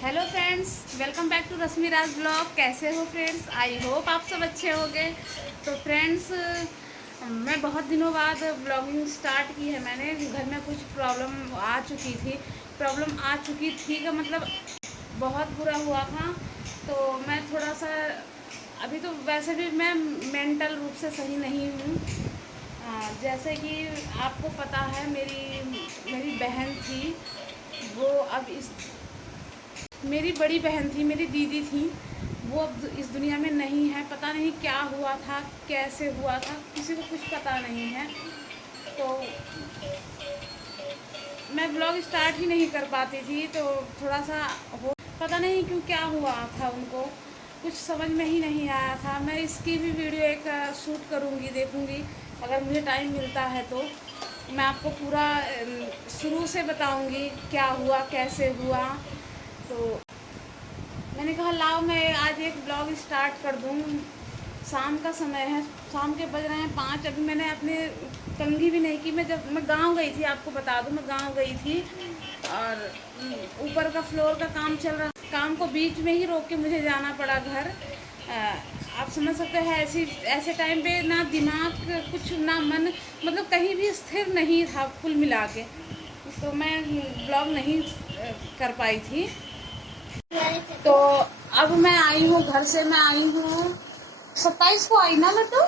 Hello friends, welcome back to Rashmi Raj blog. कैसे हो friends? I hope आप सब अच्छे होंगे। तो फ्रेंड्स, मैं बहुत दिनों बाद ब्लॉगिंग स्टार्ट की है। मैंने घर में कुछ प्रॉब्लम आ चुकी थी का मतलब बहुत बुरा हुआ था। तो मैं थोड़ा सा अभी तो वैसे भी मैं मेंटल रूप से सही नहीं हूँ। जैसे कि आपको पता है, मेरी मेरी बहन थी। वो अब इस मेरी बड़ी बहन थी, मेरी दीदी थी। वो अब इस दुनिया में नहीं है। पता नहीं क्या हुआ था, कैसे हुआ था, किसी को कुछ पता नहीं है। तो मैं ब्लॉग स्टार्ट ही नहीं कर पाती थी। तो थोड़ा सा हो पता नहीं क्यों क्या हुआ था उनको, कुछ समझ में ही नहीं आया था। मैं इसकी भी वीडियो एक शूट करूँगी, देखूँगी अगर मुझे टाइम मिलता है तो। मैं आपको पूरा शुरू से बताऊँगी क्या हुआ, कैसे हुआ। तो मैंने कहा लाओ मैं आज एक ब्लॉग स्टार्ट कर दूँ। शाम का समय है, शाम के बज रहे हैं 5। अभी मैंने अपने कंघी भी नहीं की। मैं गांव गई थी, आपको बता दूँ, मैं गांव गई थी और ऊपर का फ्लोर का काम चल रहा। काम को बीच में ही रोक के मुझे जाना पड़ा घर। आप समझ सकते हैं, ऐसे टाइम पे ना दिमाग कुछ, ना मन, मतलब कहीं भी स्थिर नहीं था कुल मिला के। तो मैं ब्लॉग नहीं कर पाई थी। तो अब मैं आई हूँ घर से, मैं आई हूँ 27 को आई ना लड्डू,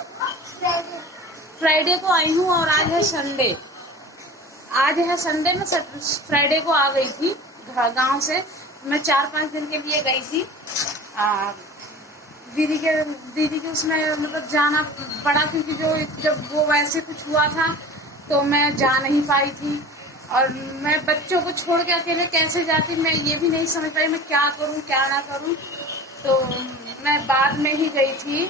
फ्राइडे को आई हूँ और आज है संडे। आज है संडे, में फ्राइडे को आ गई थी गांव से। मैं 4-5 दिन के लिए गई थी। दीदी के उसमें मतलब जाना पड़ा, क्योंकि जब वो वैसे कुछ हुआ था तो मैं जा नहीं पाई थी। और मैं बच्चों को छोड़ के अकेले कैसे जाती, मैं ये भी नहीं समझ पाई मैं क्या करूं क्या ना करूं। तो मैं बाद में ही गई थी।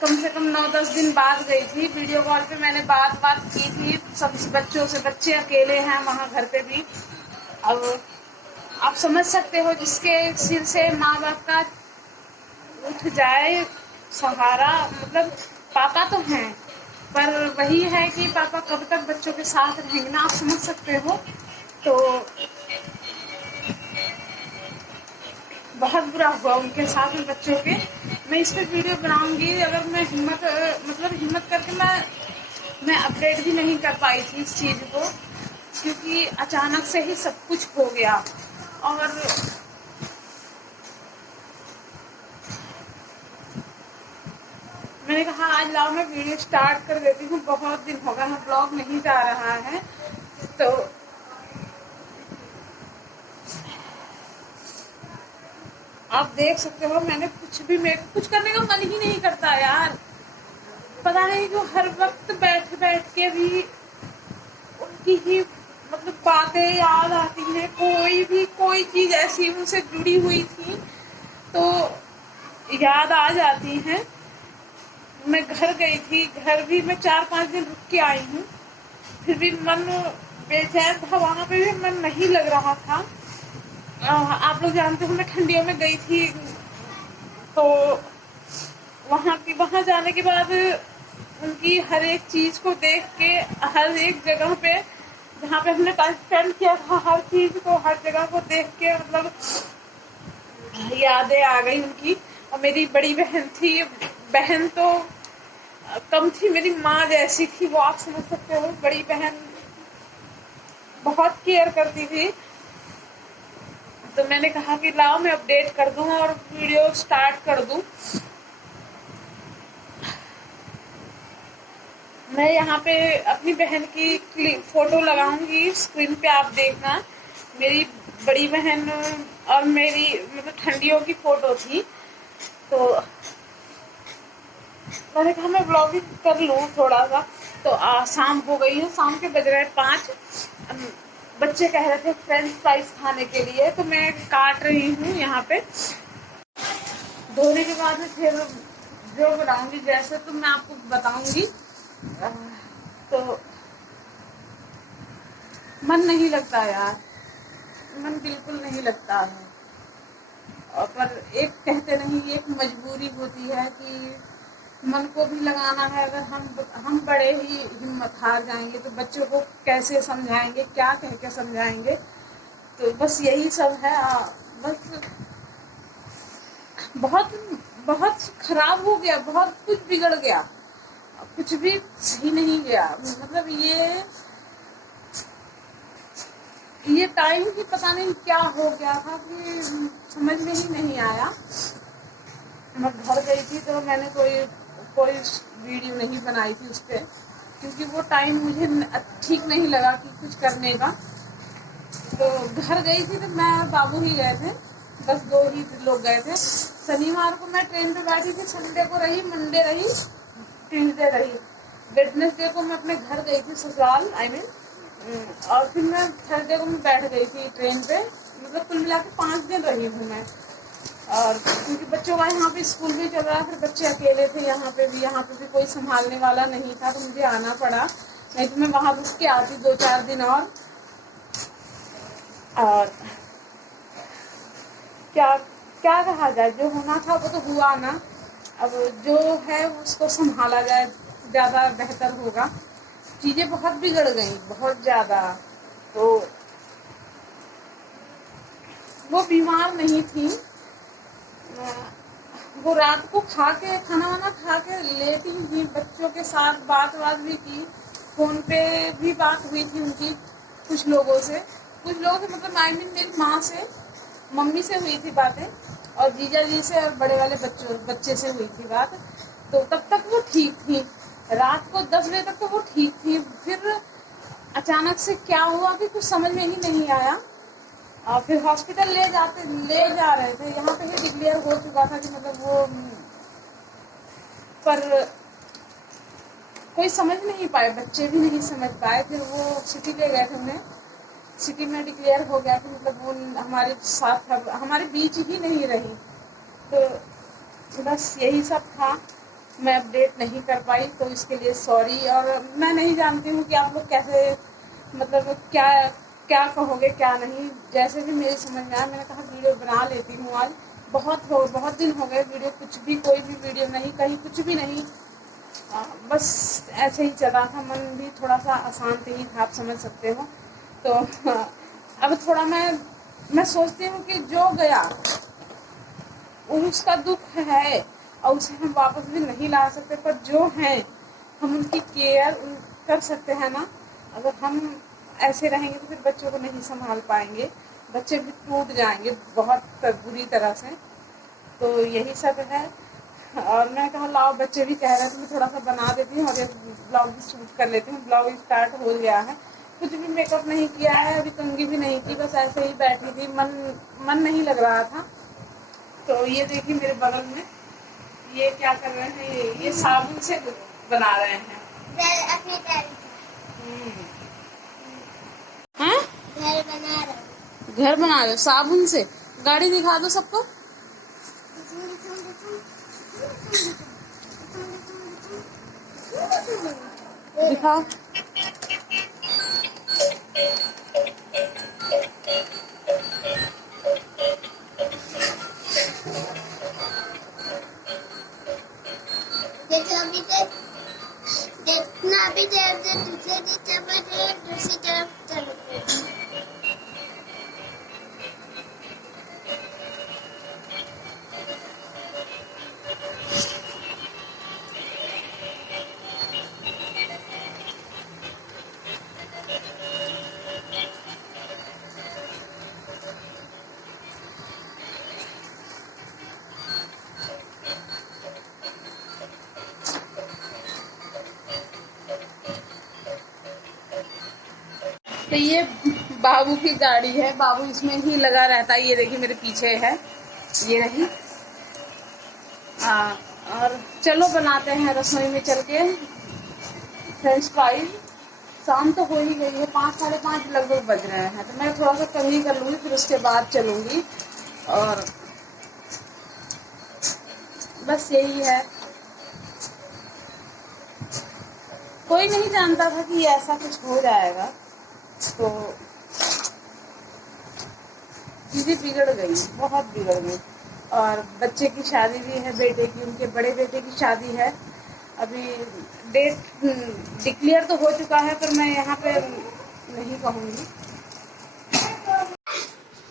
कम से कम 9-10 दिन बाद गई थी। वीडियो कॉल पे मैंने बात की थी सब बच्चों से। बच्चे अकेले हैं वहाँ घर पे भी। अब आप समझ सकते हो, जिसके सिर से माँ बाप का उठ जाए सहारा, मतलब पापा तो हैं, पर वही है कि पापा कब तक बच्चों के साथ रहेंगे ना, आप समझ सकते हो। तो बहुत बुरा हुआ उनके साथ में बच्चों के। मैं इस पर वीडियो बनाऊंगी, अगर मैं हिम्मत करके मैं अपडेट भी नहीं कर पाई थी इस चीज़ को, क्योंकि अचानक से ही सब कुछ हो गया। और मैंने कहा आज लाओ मैं वीडियो स्टार्ट कर देती हूँ। बहुत दिन हो गया है ब्लॉग नहीं जा रहा है। तो आप देख सकते हो, मैंने मेरे कुछ करने का मन ही नहीं करता यार। पता नहीं क्यों हर वक्त बैठ बैठ के भी उनकी ही मतलब बातें याद आती हैं। कोई चीज ऐसी उनसे जुड़ी हुई थी तो याद आ जाती है। मैं घर गई थी, घर भी मैं 4-5 दिन रुक के आई हूँ, फिर भी मन बेचैन था। वहां पे भी मन नहीं लग रहा था। आप लोग जानते हो मैं ठंडियों में गई थी। तो वहां जाने के बाद उनकी हर एक चीज को देख के, हर एक जगह पे जहाँ पे हमने टाइम स्पेंड किया था, हर चीज को, हर जगह को देख के मतलब यादें आ गई उनकी। और मेरी बड़ी बहन थी, बहन तो कम थी, मेरी माँ जैसी थी वो, आप समझ सकते हो। बड़ी बहन बहुत केयर करती थी। तो मैंने कहा कि लाओ मैं अपडेट कर दूं और वीडियो स्टार्ट कर दूं। मैं यहाँ पे अपनी बहन की फोटो लगाऊंगी, स्क्रीन पे आप देखना। मेरी बड़ी बहन और मेरी मतलब ठंडियों की फोटो थी। तो मैंने कहा मैं ब्लॉगिंग कर लूँ थोड़ा सा। तो शाम हो गई है, शाम के बज रहे 5। बच्चे कह रहे थे फ्रेंच फ्राइज खाने के लिए, तो मैं काट रही हूँ यहाँ पे। धोने के बाद में फिर जो बनाऊंगी जैसे, तो मैं आपको बताऊंगी। तो मन नहीं लगता यार, मन बिल्कुल नहीं लगता है। और पर एक कहते नहीं, एक मजबूरी होती है कि मन को भी लगाना है। अगर हम बड़े ही हिम्मत हार जाएंगे तो बच्चों को कैसे समझाएंगे, क्या कह के समझाएंगे। तो बस यही सब है। बस बहुत बहुत खराब हो गया, बहुत कुछ बिगड़ गया, कुछ भी सही नहीं गया। मतलब ये टाइम ही पता नहीं क्या हो गया था कि समझ में ही नहीं आया। मैं घर गई थी तो मैंने कोई वीडियो नहीं बनाई थी उस पर, क्योंकि वो टाइम मुझे ठीक नहीं लगा कि कुछ करने का। तो घर गई थी तो मैं और बाबू ही गए थे, बस 2 ही लोग गए थे। शनिवार को मैं ट्रेन पे बैठी थी, संडे को रही, मंडे रही, ट्यूसडे रही, वेडनेसडे को मैं अपने घर गई थी ससुराल, और फिर मैं थर्सडे को मैं बैठ गई थी ट्रेन पे। मतलब कुल मिला के 5 दिन रही हूँ मैं। और क्योंकि बच्चों का यहाँ पे स्कूल भी चल रहा है, फिर बच्चे अकेले थे यहाँ पे भी कोई संभालने वाला नहीं था, तो मुझे आना पड़ा, नहीं तो मैं वहाँ रुक के आती 2-4 दिन और क्या क्या कहा जाए, जो होना था वो तो हुआ ना। अब जो है उसको संभाला जाए, ज़्यादा बेहतर होगा। चीज़ें बहुत बिगड़ गई, बहुत ज़्यादा। तो वो बीमार नहीं थी, वो रात को खाना वाना खा के लेटी हुई, बच्चों के साथ बात भी की, फ़ोन पे भी बात हुई थी उनकी कुछ लोगों से मतलब मेरी माँ से, मम्मी से हुई थी बातें, और जीजा जी से और बड़े वाले बच्चे से हुई थी बात। तो तब तक वो ठीक थी, रात को 10 बजे तक तो वो ठीक थी। फिर अचानक से क्या हुआ कि कुछ समझ में ही नहीं आया। और फिर हॉस्पिटल ले जा रहे थे, यहाँ पे ही डिक्लेयर हो चुका था कि मतलब वो, पर कोई समझ नहीं पाए, बच्चे भी नहीं समझ पाए। फिर वो सिटी ले गए थे उन्हें, सिटी में डिक्लेयर हो गया कि मतलब वो हमारे साथ हमारे बीच ही नहीं रही। तो बस यही सब था, मैं अपडेट नहीं कर पाई, तो इसके लिए सॉरी। और मैं नहीं जानती हूँ कि आप लोग कैसे, मतलब क्या कहोगे क्या नहीं, जैसे भी मेरी समझ में आया। मैंने कहा वीडियो बना लेती हूँ आज, बहुत दिन हो गए वीडियो, कोई भी वीडियो नहीं, कहीं कुछ भी नहीं, बस ऐसे ही चला था, मन भी थोड़ा सा अशांत ही था, आप समझ सकते हो। तो अब थोड़ा मैं सोचती हूँ कि जो गया उसका दुख है और उसे हम वापस भी नहीं ला सकते, पर जो हैं हम उनकी केयर कर सकते हैं ना। अगर हम ऐसे रहेंगे तो फिर बच्चों को नहीं संभाल पाएंगे, बच्चे भी टूट जाएंगे बहुत बुरी तरह से। तो यही सब है। और मैं कहा लाओ, बच्चे भी कह रहे थे, मैं थोड़ा सा बना देती हूँ और एक ब्लॉग भी शूट कर लेती हूँ। ब्लॉग स्टार्ट हो गया है, कुछ भी मेकअप नहीं किया है, अभी कंघी भी नहीं की, बस ऐसे ही बैठी थी, मन नहीं लग रहा था। तो ये देखिए मेरे बगल में ये क्या कर रहे हैं, ये साबुन से बना रहे हैं। हाँ? घर बना रहे हो साबुन से? गाड़ी दिखा दो सबको। दिखाओ। देखना अभी दूसरी तरफ चलो। तो ये बाबू की गाड़ी है, बाबू इसमें ही लगा रहता है। ये देखिए मेरे पीछे है, ये रही। और चलो बनाते हैं रसोई में चल के फ्रेंच फ्राइज। शाम तो हो ही गई है, 5 साढ़े 5 लगभग बज रहे हैं। तो मैं थोड़ा सा कमी कर लूँगी, फिर उसके बाद चलूँगी। और बस यही है, कोई नहीं जानता था कि ऐसा कुछ हो जाएगा। तो चीज़ें बिगड़ गई, बहुत बिगड़ गई। और बच्चे की शादी भी है, बेटे की, उनके बड़े बेटे की शादी है। अभी डेट डिक्लेयर तो हो चुका है, पर मैं यहाँ पे नहीं कहूँगी।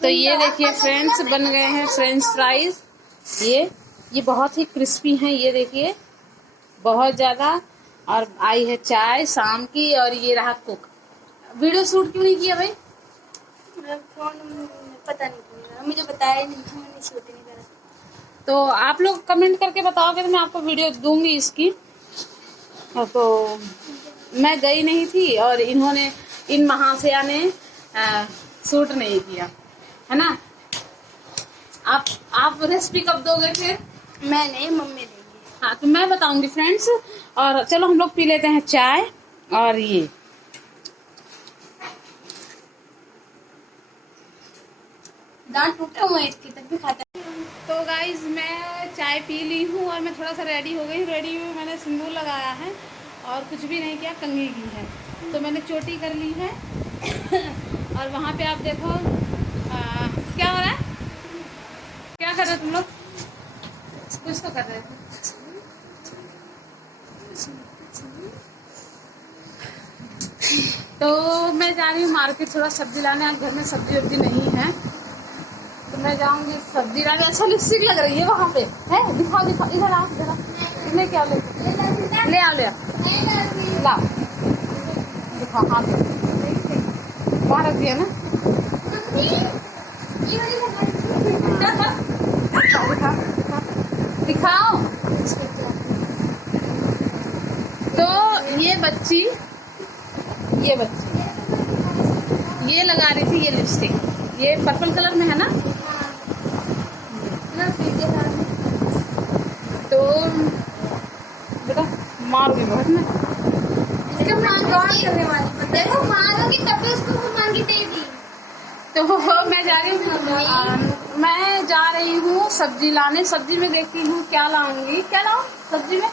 तो ये देखिए फ्रेंड्स, बन गए हैं फ्रेंच फ्राइज। ये बहुत ही क्रिस्पी हैं, ये देखिए बहुत ज़्यादा। और आई है चाय शाम की, और ये रहा कोक। वीडियो शूट क्यों नहीं किया भाई? फोन पता नहीं, मुझे बताया नहीं, मैंने शूट नहीं करा। तो आप लोग कमेंट करके बताओगे तो मैं आपको वीडियो दूंगी इसकी। तो मैं गई नहीं थी और इन महाशया ने शूट नहीं किया, है ना। आप रेसिपी कब दोगे फिर? मैंने मम्मी देंगी। हाँ, तो मैं बताऊंगी फ्रेंड्स। और चलो हम लोग पी लेते हैं चाय। और ये दांत टूटा हुआ है इसकी, तब भी खाता है। तो गाइज मैं चाय पी ली हूँ और मैं थोड़ा सा रेडी हो गई। रेडी हुई, मैंने सिंदूर लगाया है और कुछ भी नहीं किया, कंघी की है। तो मैंने चोटी कर ली है। और वहाँ पे आप देखो क्या हो रहा है, क्या कर रहे हो तुम लोग? कुछ तो कर रहे थे। तो मैं जा रही हूँ मार्केट थोड़ा सब्जी लाने। आज घर में सब्जी वब्जी नहीं है, तो मैं जाऊंगी सब्जी लाने। अच्छा लिपस्टिक लग रही है वहाँ पे, है? दिखाओ दिखाओ, इधर आओ जरा। इन्हें क्या ले आओ, ला दिखाओ। हाँ वहाँ रख दिया ना। दिखाओ। तो ये बच्ची ये लगा रही थी ये लिपस्टिक, ये पर्पल कलर में है ना। तो बेटा मारोगी बहुत ना। देखो मारोगी तभी उसको मांगी देगी। तो मैं जा रही हूँ सब्जी लाने। सब्जी में देखती हूँ क्या लाऊंगी। क्या लाऊं सब्जी में?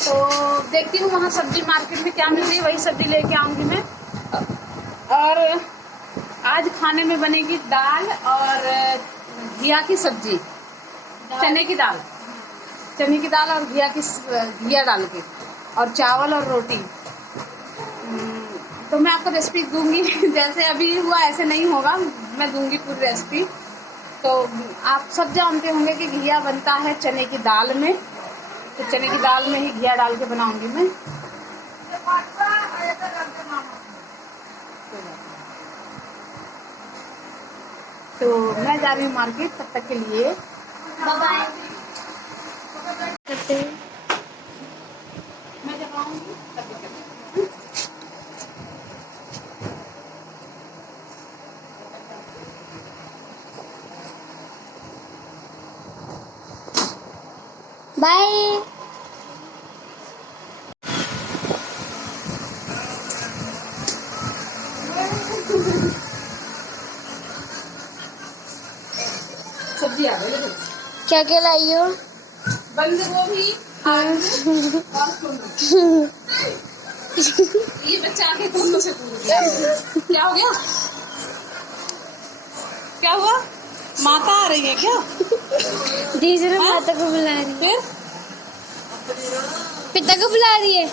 तो देखती हूँ वहाँ सब्जी मार्केट में क्या मिल रही है, वही सब्जी लेके आऊंगी मैं। और आज खाने में बनेगी दाल और घिया की सब्जी, चने की दाल और घिया डाल के, और चावल और रोटी। तो मैं आपको रेसिपी दूंगी। जैसे अभी हुआ ऐसे नहीं होगा, मैं दूंगी पूरी रेसिपी। तो आप सब जानते होंगे कि घिया बनता है चने की दाल में, तो चने की दाल में ही घिया डाल के बनाऊंगी मैं। तो मैं जा रही हूँ मार्केट, तब तक के लिए बाय। मैं जब आऊंगी तब तक। बाय। सब्जी आ गई। क्या क्या लाई हो? बंद गोभी, ये बच्चा आके दोनों से पूछ गया क्या हो गया, क्या हुआ? माता आ रही है क्या? दीदी ने माता को बुला रही है। पिता को बुला रही है।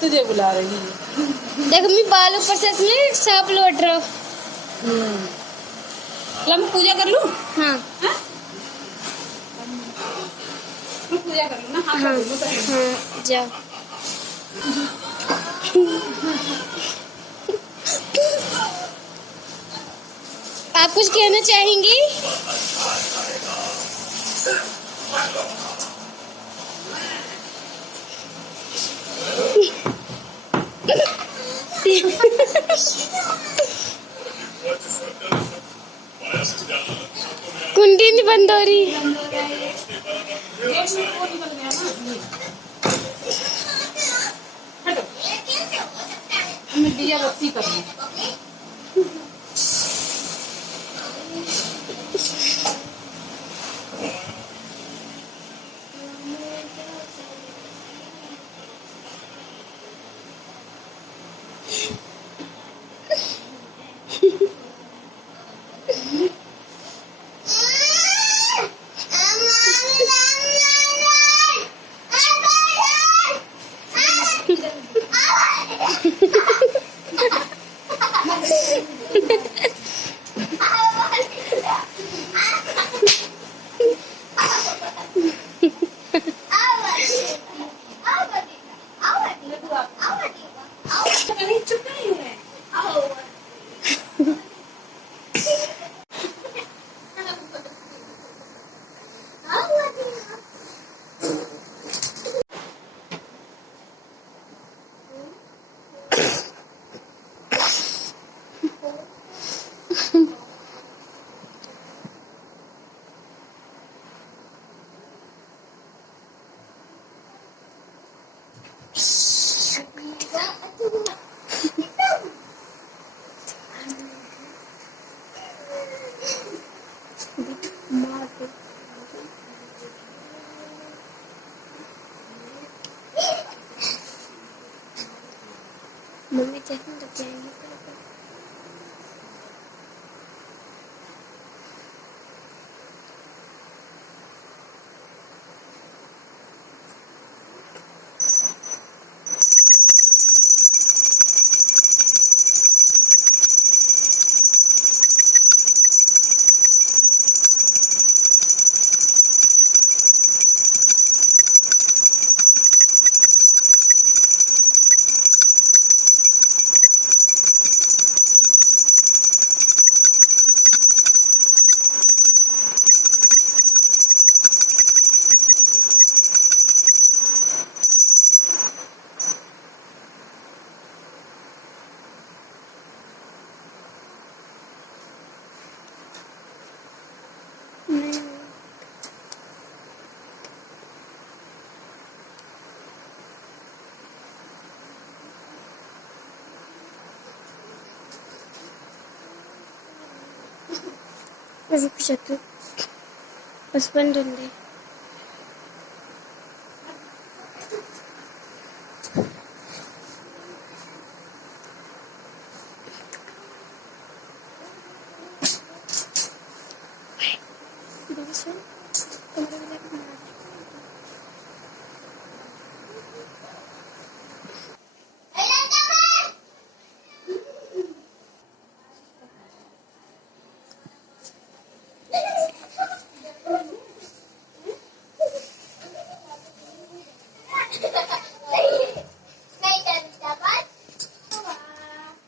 तुझे बुला रही है। देखो मैं बाल ऊपर से इसमें सांप लौट रहा हूँ। मैं पूजा कर लूं? हाँ मैं पूजा कर लूं ना। हाँ, हाँ, जाओ। आप कुछ कहना चाहेंगी? कुंडी नहीं बंद हो रही। मैं दिया बत्ती करूँ। मम्मी चटनी तो पिएंगी। रुक जा तू, बस बंद होने दे।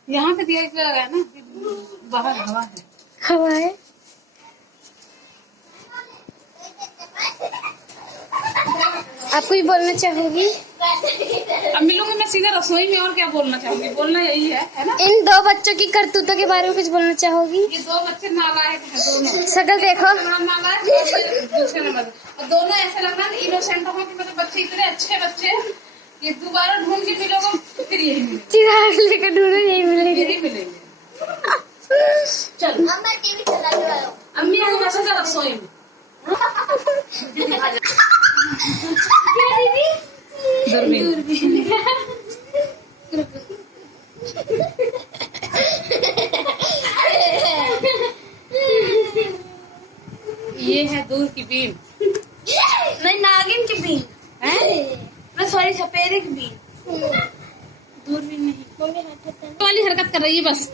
यहाँ पे दिया लगा है ना, बाहर हवा है। हवा है। आप कुछ बोलना चाहोगी? अब मिलूंगी मैं सीधा रसोई में, और क्या बोलना चाहूंगी, बोलना यही है ना। इन दो बच्चों की करतूतों के बारे में कुछ बोलना चाहोगी? ये दो बच्चे नालायक हैं दोनों। शक्ल देखो। नालायक, दूसरे नंबर और दोनों ऐसे लग रहा है इनोसेंट हो कि मतलब बच्चे इतने अच्छे बच्चे, ये दोबारा ढूंढ के मिलोगे फिर यही मिलेंगे, चिराग लेकर ढूंढो, यही मिलेगी। यही मिलेंगे। चलो अम्मी आ गई जा रसोई में। ये है दूर की बीन, नहीं नागिन की बीन है, सॉरी सपेरे की बीन। दूर भी नहीं वाली हरकत कर रही है बस।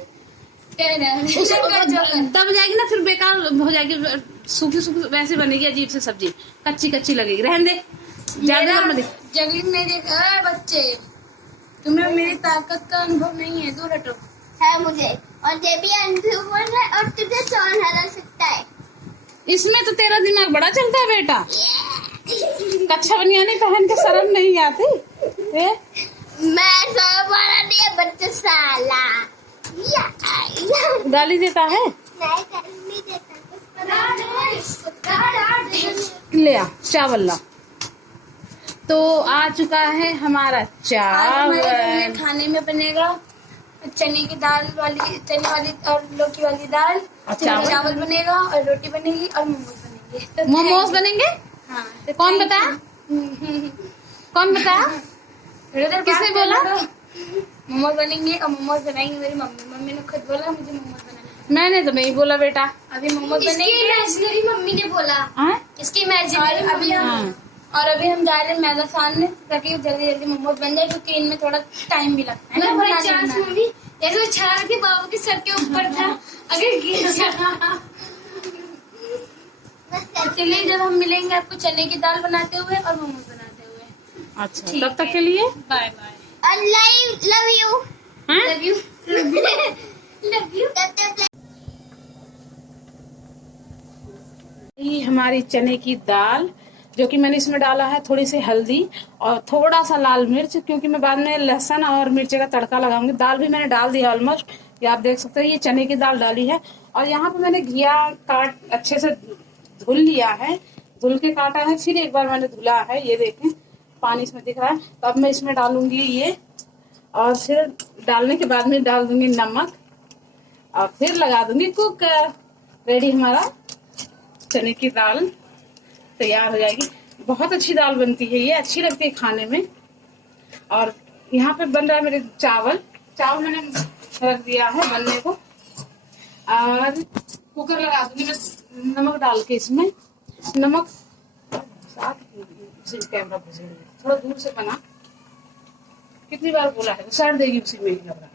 दब जाएगी ना फिर बेकार हो जाएगी, सूखी सूखी वैसे बनेगी अजीब से सब्जी, कच्ची कच्ची लगेगी। रहने दे, ज्यादा जगली ने देखा बच्चे, तुम्हें मेरी ताकत का अनुभव नहीं है, दूर हटो। है मुझे, और ये भी अनुभव है, और तुझे कौन हरा सकता है? इसमें तो तेरा दिमाग बड़ा चलता है बेटा। कच्छा बनियानी पहन के शर्म नहीं आती? मैं सब वाला नहीं है बच्चा साला। गाली देता है, नहीं देता। ले आ चावल ला। तो आ चुका है हमारा चावल। खाने में बनेगा चने की दाल वाली, चने वाली और लौकी वाली दाल, चावल बनेगा और रोटी बनेगी और मोमोज बनेंगे। मोमोज बनेंगे? हाँ। तो कौन बताया? कौन बताया? किसने बोला? मोमोज बनेंगे और मोमोज बनाएंगे मेरी मम्मी। मम्मी ने खुद बोला मुझे मोमोज बनाना। मैंने तो नहीं बोला बेटा। अभी मोमोज बनेंगे। इमेजिनरी मम्मी ने बोला। इसकी इमेजिनरी। अभी हम जा रहे हैं मैदा सानने, ताकि जल्दी जल्दी मोमोज बन जाए, क्योंकि इनमें थोड़ा टाइम भी लगता है ना। मम्मी जैसे छाल के बाबू के सर के ऊपर था, अगर गिर जाता। चलिए जब हम मिलेंगे आपको चने की दाल बनाते हुए और मोमोज बनाते हुए। अच्छा, तब तक के लिए bye bye. Love you. Love you. Love you. ये हमारी चने की दाल, जो कि मैंने इसमें डाला है थोड़ी सी हल्दी और थोड़ा सा लाल मिर्च, क्योंकि मैं बाद में लहसुन और मिर्ची का तड़का लगाऊंगी। दाल भी मैंने डाल दी है ऑलमोस्ट, ये आप देख सकते हैं। ये चने की दाल डाली है और यहाँ पे मैंने घिया काट अच्छे से धुल लिया है, धुल के काटा है, फिर एक बार मैंने धुला है। ये देखें पानी इसमें दिख रहा है। तो अब मैं इसमें डालूंगी ये, और फिर डालने के बाद में डाल दूंगी नमक और फिर लगा दूंगी कुकर। रेडी हमारा चने की दाल तैयार हो जाएगी। बहुत अच्छी दाल बनती है ये, अच्छी लगती है खाने में। और यहाँ पे बन रहा है मेरे चावल। चावल मैंने रख दिया है बनने को और कुकर लगा दूंगी मैं नमक डाल के इसमें। नमक साथ कैमरा थोड़ा दूर से बना, कितनी बार बोला है, सड़ देगी उसी में ही लग रहा है।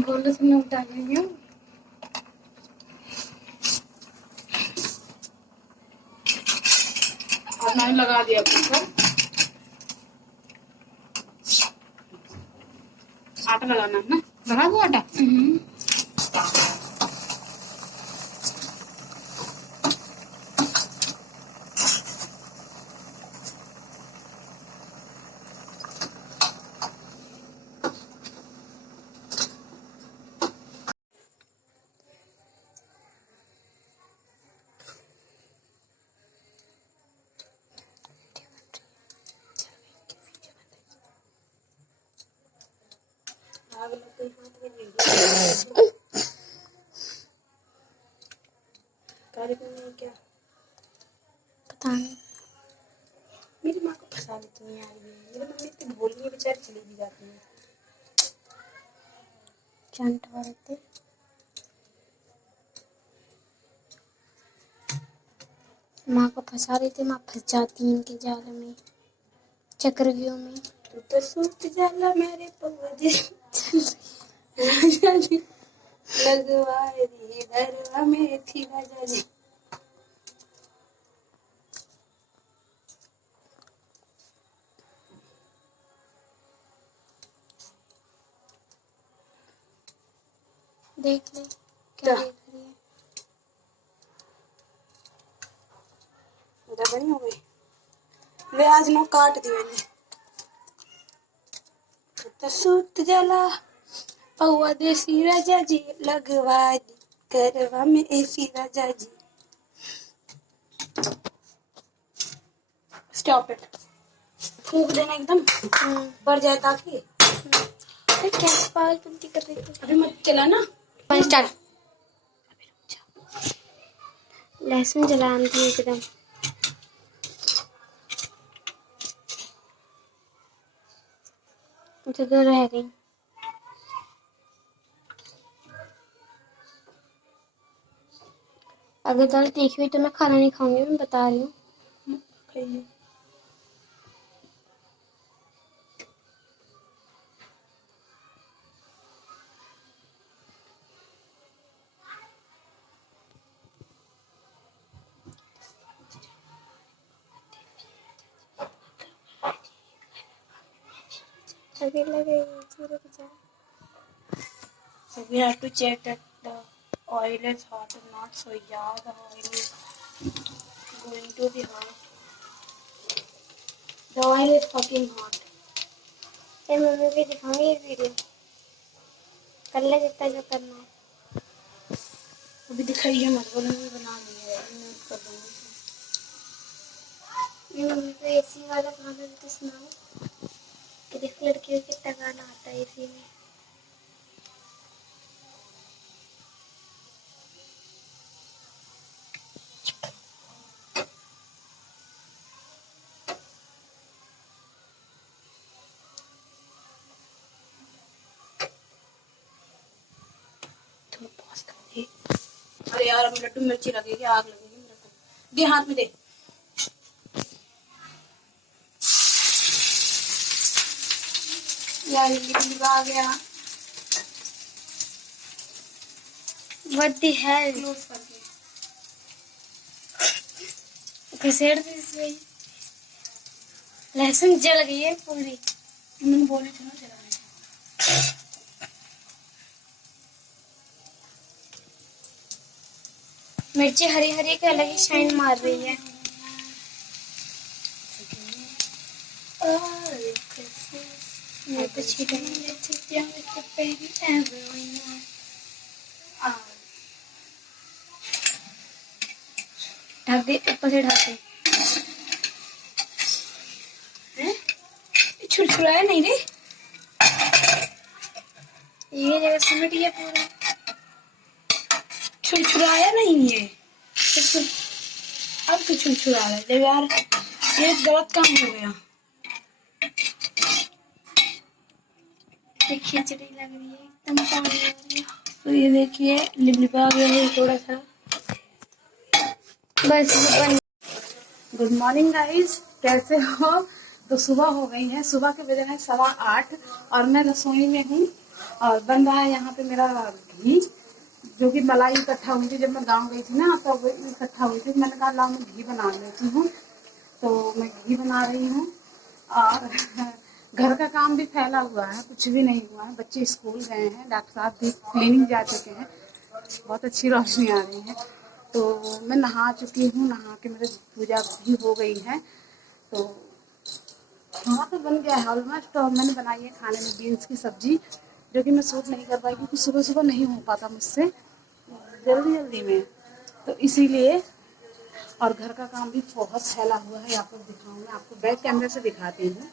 बोलो तो नमक डालेंगे। और मैंने लगा दिया कुकर। आटा लगाना है ना, लगा दो आटा। क्या पता नहीं, मेरी माँ को फंसा लेती है यार। ये मेरी मम्मी इतनी भोली है, बेचारी चली भी जाती है। चंट वाले माँ को फंसा रही थी, माँ फंस जाती है इनके जाल में, चक्रव्यूह में। तू तो सूत जाला मेरे पौधे लगवा दी दरवा में थी राजा जी। देख ले क्या देख रही है। उधर बनी हो गई ले, आज नो काट दी मैंने। तो सूत जला पौवा देसी राजा जी लगवा दी करवा में ऐसी राजा जी। स्टॉप इट, फूक देना एकदम बढ़ जाए ताकि। क्या पागलपंती कर रही थी, अभी मत चला ना। स्टार्ट। लहसुन जलान थी एकदम। मुझे तो रह गई। अगर दाल तीखी हुई तो मैं खाना नहीं खाऊंगी, मैं बता रही हूँ। खाइए। अभी लगे so we have to check that the oil is hot or not. So yeah, the oil is going to be hot. The oil is fucking hot. मैं मम्मी भी दिखाऊंगी ये वीडियो, कर ले जितना जो करना है। अभी दिखाइए मत, बोलो मैं बना लिया है, मैं कर दूंगी। मेरी मम्मी को एसी वाला गाना तो सुनाओ कि देख लड़कियों को कितना गाना आता है एसी में। अरे यार अब लड्डू मिर्ची लगेगी, आग लगेगी मेरे को। दे हाथ में दे। यार ये आ गया। What the hell? क्लोज करके घसेड़ दे इसमें। लहसुन जल गई है पूरी। मैंने बोली थी ना जलाने। मिर्ची हरी हरी के अलग ही शाइन मार रही है। मैं तो छीटा ढक दे, ऊपर से ढक दे। छुड़छुड़ाया नहीं रे, ये जगह सिमट गया पूरा। छुड़छुड़ाया नहीं ये, अब तो छुड़छुड़ा रहा है यार, ये गलत काम हो गया। से खिचड़ी लग रही है एकदम पानी वाली। तो ये देखिए लिपलिपा गया है थोड़ा सा। बस बन गुड मॉर्निंग गाइस, कैसे हो? तो सुबह हो गई है, सुबह के बजे हैं 8:15 और मैं रसोई में हूँ और बन रहा है यहाँ पे मेरा घी, जो कि मलाई इकट्ठा हुई थी जब मैं गांव गई थी ना, तब इकट्ठा हुई थी। मैंने कहा लाओ मैं घी बना लेती हूँ, तो मैं घी बना रही हूँ। और घर का काम भी फैला हुआ है, कुछ भी नहीं हुआ है। बच्चे स्कूल गए हैं, डॉक्टर साहब भी क्लिनिक जा चुके हैं, बहुत अच्छी रोशनी आ रही है। तो मैं नहा चुकी हूँ, नहा के मेरी पूजा भी हो गई है। तो खाना तो बन गया है ऑलमोस्ट। और मैंने बनाई है खाने में बीन्स की सब्जी, जो कि मैं शूट नहीं कर पाई क्योंकि सुबह सुबह नहीं हो पाता मुझसे, जल्दी जल्दी में, तो इसीलिए। और घर का काम भी बहुत फैला हुआ है, आपको दिखाऊँ, मैं आपको बैक कैमरे से दिखाती हूँ।